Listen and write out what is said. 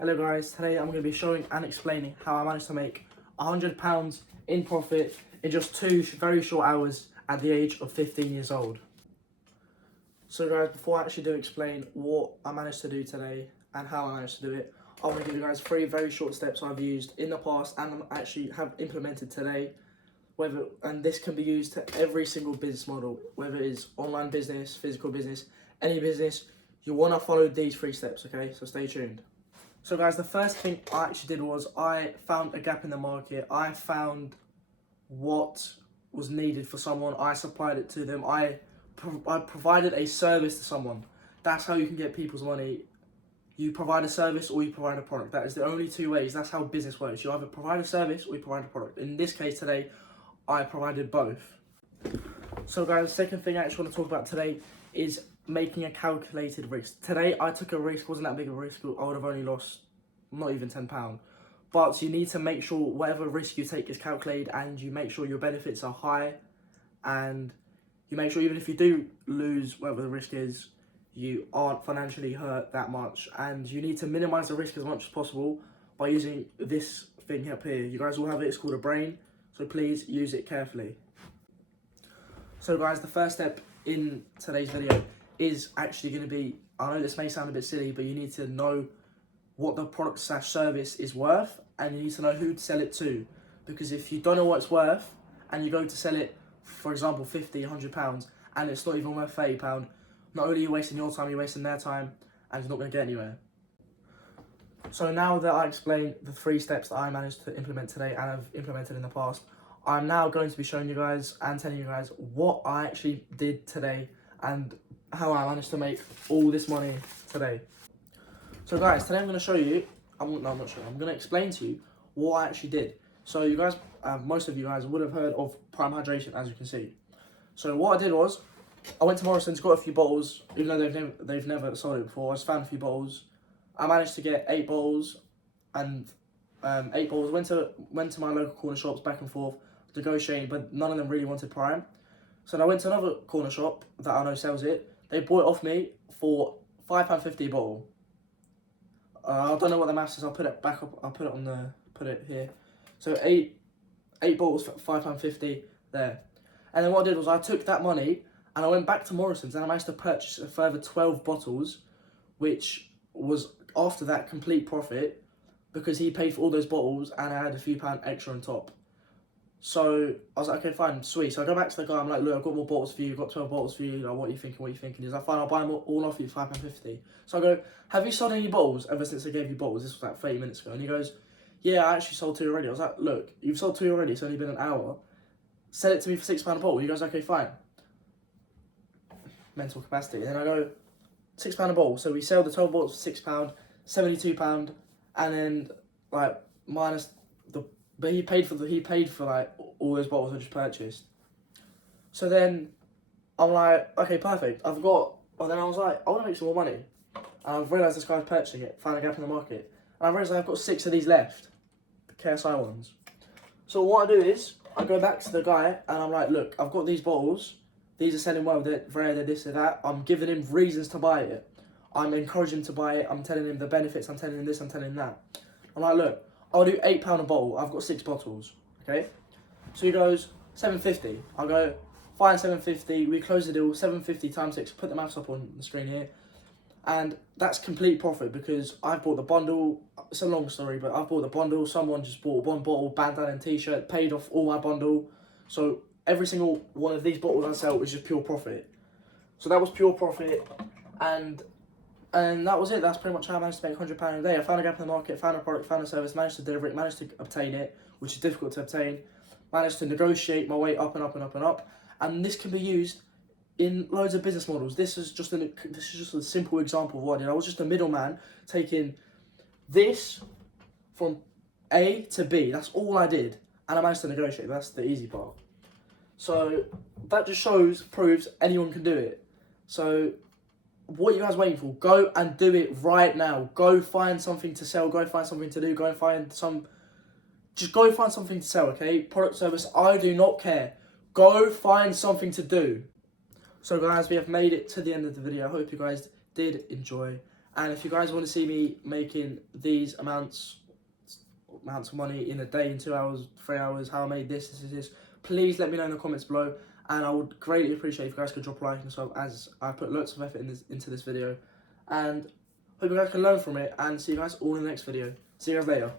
Hello guys, today I'm going to be showing and explaining how I managed to make £100 in profit in just 2 very short hours at the age of 15 years old. So guys, before I actually do explain what I managed to do today and how I managed to do it, I want to give you guys 3 very short steps I've used in the past and actually have implemented today. And this can be used to every single business model, whether it is online business, physical business, any business. You want to follow these 3 steps, okay? So stay tuned. So guys, the first thing I actually did was I found a gap in the market. I found what was needed for someone. I supplied it to them. I provided a service to someone. That's how you can get people's money. You provide a service or you provide a product. That is the only 2 ways. That's how business works. You either provide a service or you provide a product. In this case today, I provided both. So guys, the second thing I actually want to talk about today is making a calculated risk. Today I took a risk, wasn't that big of a risk. I would have only lost not even £10. But you need to make sure whatever risk you take is calculated, and you make sure your benefits are high, and you make sure even if you do lose whatever the risk is, you aren't financially hurt that much. And you need to minimize the risk as much as possible by using this thing up here. You guys all have it, it's called a brain, so please use it carefully. So guys, the first step in today's video is actually going to be, I know this may sound a bit silly, but you need to know what the product / service is worth, and you need to know who to sell it to. Because if you don't know what it's worth and you go to sell it, for example, £50, £100, and it's not even worth £30, not only are you wasting your time, you're wasting their time, and it's not going to get anywhere. So now that I explained the 3 steps that I managed to implement today and I've implemented in the past, I'm now going to be showing you guys and telling you guys what I actually did today and how I managed to make all this money today. So guys, today I'm going to show you, I'm going to explain to you what I actually did. So you guys, most of you guys would have heard of prime hydration, as you can see. So what I did was, I went to Morrison's, got a few bottles, even though they've never sold it before. I just found a few bottles. I managed to get 8 bottles, and 8 bottles. Went to my local corner shops back and forth, negotiating, but none of them really wanted prime. So then I went to another corner shop that I know sells it. They bought it off me for £5.50 a bottle. I don't know what the maths is. I'll put it back up. I'll put it here. So 8 bottles for £5.50 there. And then what I did was I took that money and I went back to Morrison's and I managed to purchase a further 12 bottles, which was after that complete profit because he paid for all those bottles and I had a few pound extra on top. So I was like, okay, fine, sweet. So I go back to the guy, I'm like, look, I've got more bottles for you, I've got 12 bottles for you, like, what are you thinking? He's like, fine, I'll buy them all off you for £5.50. So I go, have you sold any bottles ever since I gave you bottles? This was like 30 minutes ago. And he goes, yeah, I actually sold 2 already. I was like, look, you've sold 2 already, it's only been an hour. Sell it to me for £6 a bottle. He goes, okay, fine. Mental capacity. And then I go, £6 a bottle. So we sell the 12 bottles for £6, £72, and then like minus the. But he paid for like all those bottles I just purchased. So then I'm like, okay, perfect. Then I was like, I want to make some more money. And I've realised this guy's purchasing it, found a gap in the market. And I realised I've got 6 of these left, the KSI ones. So what I do is, I go back to the guy and I'm like, look, I've got these bottles. These are selling well, they're rare, they're this, they're that. I'm giving him reasons to buy it. I'm encouraging him to buy it. I'm telling him the benefits. I'm telling him this, I'm telling him that. I'm like, look, I'll do £8 a bottle. I've got 6 bottles, okay? So he goes, £7.50. I go, fine, £7.50. We close the deal, £7.50 times 6. Put the maths up on the screen here. And that's complete profit because I've bought the bundle. It's a long story, but I've bought the bundle. Someone just bought 1 bottle, bandana and t-shirt, paid off all my bundle. So every single one of these bottles I sell is just pure profit. So that was pure profit, and that was it. That's pretty much how I managed to make £100 a day. I found a gap in the market, found a product, found a service, managed to deliver it, managed to obtain it, which is difficult to obtain. Managed to negotiate my way up and up and up and up. And this can be used in loads of business models. This is just a simple example of what I did. I was just a middleman taking this from A to B. That's all I did. And I managed to negotiate. That's the easy part. So that just proves anyone can do it. So what are you guys waiting for? Go and do it right now. Go find something to sell. Go find something to do. Go find something to sell, okay? Product, service, I do not care. Go find something to do. So guys, we have made it to the end of the video. I hope you guys did enjoy. And if you guys want to see me making these amounts of money in a day, in 2 hours, 3 hours, how I made this, please let me know in the comments below. And I would greatly appreciate if you guys could drop a like and sub, as I put lots of effort into this video. And hope you guys can learn from it, and see you guys all in the next video. See you guys later.